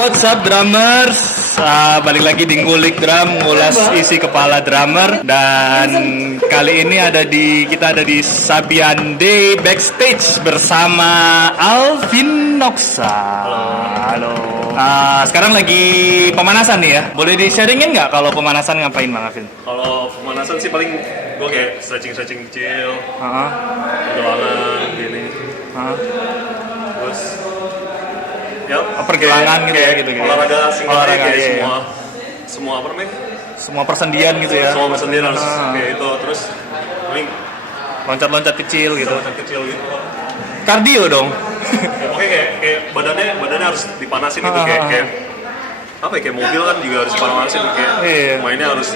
What's up drummers? Balik lagi di Ngulik Drum, ngulas isi kepala drummer. Dan kali ini kita ada di Sabian Day Backstage bersama Alvin Noxa. Halo. Sekarang lagi pemanasan nih ya. Boleh di-sharingin nggak kalau pemanasan ngapain Bang Alvin? Kalau pemanasan sih paling gue kayak stretching kecil, pergelangan gini. Terus ya pergelangan gitu ya, gitu. Olahraga singkat Olahraga, kayak iya. semua apa namanya? Semua persendian gitu ya. Semua persendian harus kayak itu. Terus paling loncat-loncat kecil gitu. loncat kecil gitu. Kardio dong. Ya, pokoknya kayak badannya harus dipanasin gitu kayak apa ya, kayak mobil kan juga harus dipanasin kayak mainnya harus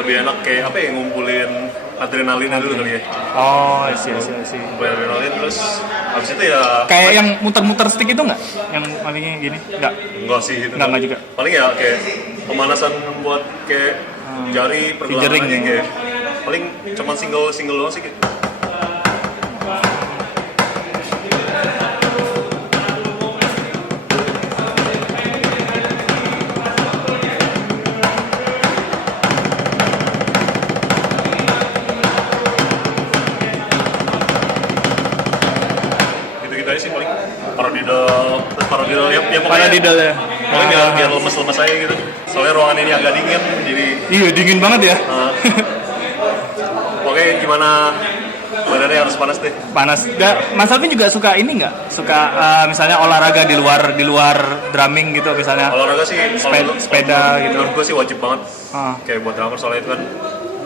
lebih enak kayak apa ya, ngumpulin adrenalin dulu kali ya. Oh, iya. Adrenalin terus habis itu ya kayak yang muter-muter stick itu nggak? Yang palingnya gini? Nggak sih gitu. Nggak juga. Paling ya kayak pemanasan buat kayak jari pergelangan aja kayak paling cuma single doang sih gitu. Sih paling paradiddle ya pokoknya Paradiddle ya. Paling biar lemes-lemes aja gitu. Soalnya ruangan ini agak dingin jadi Iya, dingin banget ya. Oke, gimana badannya harus panas deh. Panas. Mas Alvin juga suka ini nggak? Suka misalnya olahraga di luar drumming gitu misalnya. Olahraga sih sepeda gitu. Menurut gue sih wajib banget. Kayak buat drummer soalnya itu kan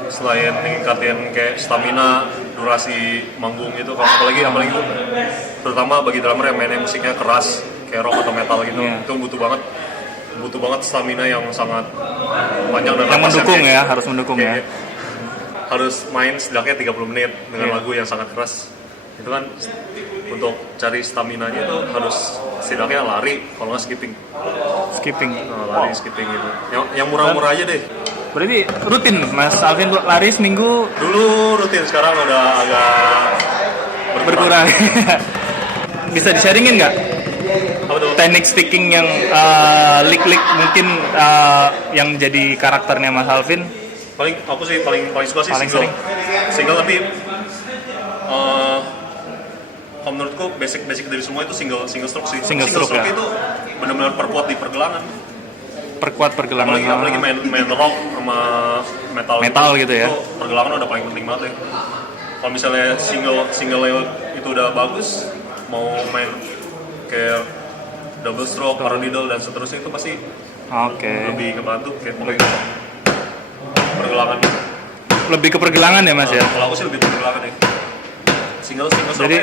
selain ningkatin kayak stamina, durasi manggung gitu, apalagi terutama bagi drummer yang mainnya musiknya keras kayak rock atau metal gitu, itu butuh banget stamina yang sangat panjang dan yang mendukung ya, harus mendukung ya. Harus main setidaknya 30 menit dengan lagu yang sangat keras. Itu kan untuk cari stamina-nya itu harus setidaknya lari, kalau nggak skipping. Skipping gitu. Yang murah-murah aja deh. Berarti rutin Mas Alvin lari seminggu? Dulu rutin, sekarang udah agak berkurang. Bisa di-sharingin nggak? Teknik sticking yang lick mungkin yang jadi karakternya Mas Alvin? Aku sih paling suka sih single tapi kalau menurutku basic dari semua itu single stroke sih. Single stroke ya? Itu benar-benar perkuat di pergelangan. Apalagi main rock sama metal gitu ya. Itu pergelangan udah paling penting banget ya. Kalau misalnya single itu udah bagus, mau main kayak double stroke, paradiddle dan seterusnya itu pasti lebih kebantu kayak pokoknya pergelangan. Lebih ke pergelangan ya Mas ya? Kalau aku sih lebih ke pergelangan ya. Single stroke. Jadi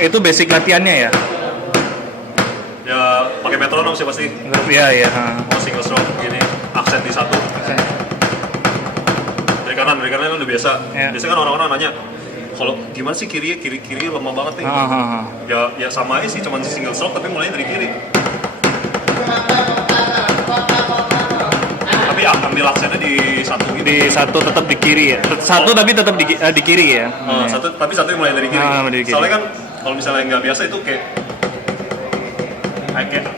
itu basic latihannya ya? Ya pakai metronom sih pasti. Iya. Mau single stroke gini, aksen di satu. Dari kanan udah biasa. Biasanya kan orang-orang nanya, kalau gimana sih kiri lemah banget nih. Ya sama aja sih, cuman single stroke tapi mulainya dari kiri. Tapi ambil aksennya di satu gitu. Di satu tetap di kiri ya. Satu tapi tetap di kiri ya. Tapi satu mulai dari kiri. Soalnya kan kalau misalnya nggak biasa itu kayak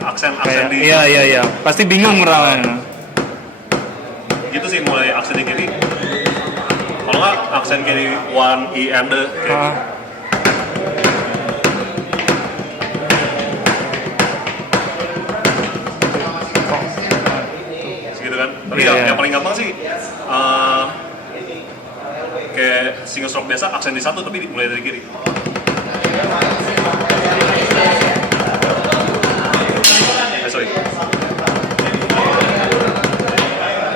aksen di iya pasti bingung orang gitu sih, mulai aksen di kiri kalau nggak aksen kiri one e and the segitu kan. Tapi yang paling gampang sih kayak single stroke biasa aksen di satu tapi mulai dari kiri.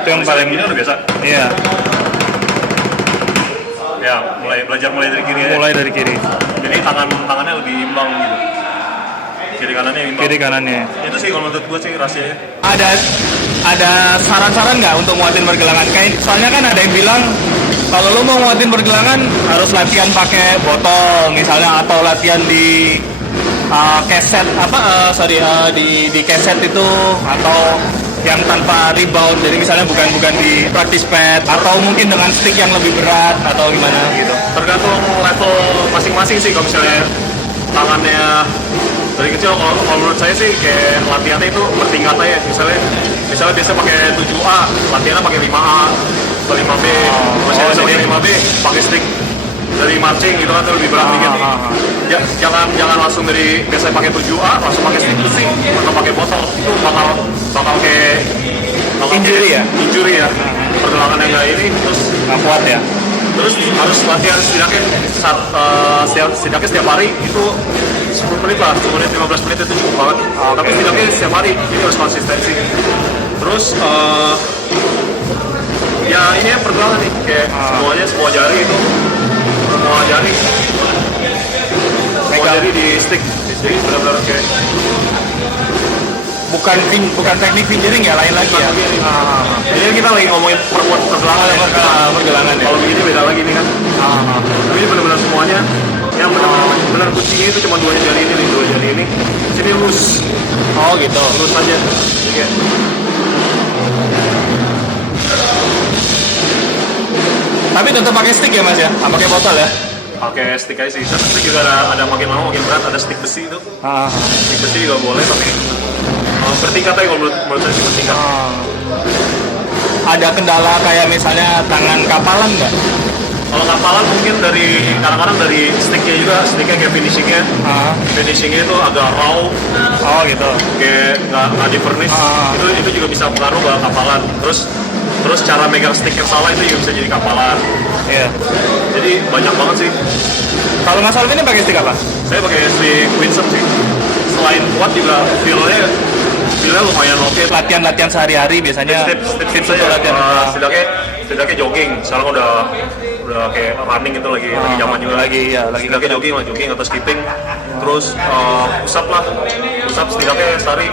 Itu yang paling ini udah biasa. Iya. Ya, belajar mulai dari kiri ya. Mulai dari kiri. Jadi tangannya lebih imbang gitu. Kiri kanannya imbang. Itu sih kalau menurut gue sih rahasianya. Ada saran-saran nggak untuk nguatin pergelangan? Soalnya kan ada yang bilang kalau lo mau nguatin pergelangan harus latihan pakai botol misalnya, atau latihan di keset di keset itu, atau yang tanpa rebound, jadi misalnya bukan di practice pad, atau mungkin dengan stick yang lebih berat atau gimana gitu. Tergantung level masing-masing sih. Kalau misalnya tangannya dari kecil kecil kalau menurut saya sih kayak latihannya itu bertingkat aja. Misalnya biasa pakai 7A, latihannya pakai 5A atau 5B. Masih bisa pakai 5B, pakai stick dari marching gitu kan, itu lebih berat dikit. Jangan langsung dari biasa pakai 7A langsung pakai stick atau pakai botol, itu bakal kayak injury ya. Pergelangan yang nggak ini terus nggak kuat ya. Terus harus latihan setidaknya setiap hari itu 10 menit lah, 10 menit 15 menit itu cukup banget. Tapi setidaknya setiap hari ini harus konsistensi. Terus ya ini ya pergelangan nih, kayak semua jari itu, semua jari di stick, jadi benar-benar kayak bukan teknik fingering ya, lain lagi ya. Jadi kita lagi ngomongin pergelangan ya. Pergelangan ya. Kalau begini beda lagi nih kan. Tapi ini benar-benar semuanya. Yang benar kuncinya itu cuma dua jari ini. Jadi lurus. Oh gitu. Lurus aja. Oke. Tapi tetap pakai stick ya Mas ya? Pakai botol ya? Pakai stick aja sih. Stick juga ada makin lama makin berat. Ada stick besi itu. Stick besi juga boleh tapi bertingkat aja kalau menurut saya sih bertingkat. Ada kendala kayak misalnya tangan kapalan nggak? Kalau kapalan mungkin kadang-kadang dari sticknya kayak finishingnya itu agak raw. Oh gitu. Kayak nggak di furnish. Itu juga bisa pengaruh ke kapalan. Terus cara megang stick yang salah itu juga bisa jadi kapalan. Iya. Jadi banyak banget sih. Kalau Mas Alvin ini pakai stick apa? Saya pakai stick Winsor sih. Selain kuat juga feel-nya lumayan oke. Latihan sehari-hari biasanya tips untuk latihan. Setidaknya jogging. Sekarang udah kayak running itu lagi zaman juga lagi setidaknya jogging atau skipping. Terus push up setidaknya sehari.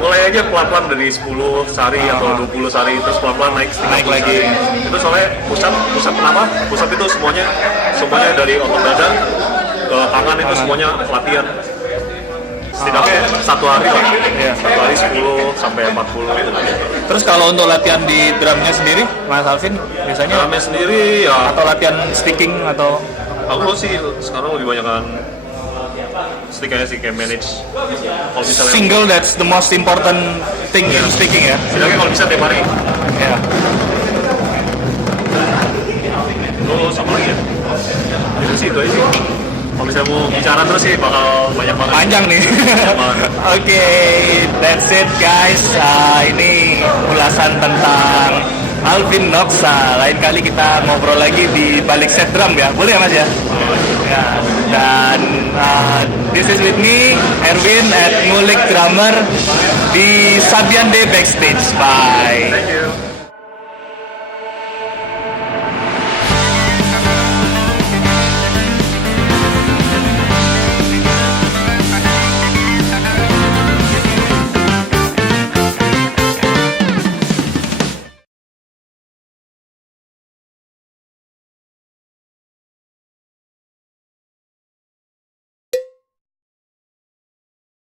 Mulai aja pelan-pelan dari 10 sehari atau 20 sehari, terus pelan-pelan naik lagi. Itu soalnya push up kenapa? Push up itu semuanya dari otot dada ke tangan itu semuanya latihan. Setidaknya satu hari lah, satu hari 10 sampai 40 gitu. Terus kalau untuk latihan di drumnya sendiri, Mas Alvin biasanya? Drumnya sendiri ya. Atau latihan sticking atau? Aku sih sekarang lebih banyakan stick aja sih, kayak manage. Kalau misalnya Single, that's the most important thing in sticking ya. setidaknya kalau bisa tiap hari. Ya. Lo sama lagi ya? Itu aja sih. Kalau misalnya mau bicara terus sih bakal banyak banget. Panjang nih. Oke, that's it guys. Ini ulasan tentang Alvin Noxa. Lain kali kita ngobrol lagi di balik set drum ya. Boleh ya Mas ya? Ya. Dan this is with me, Erwin at Ngulik Drummer di Sabian Day Backstage. Bye. Thank you.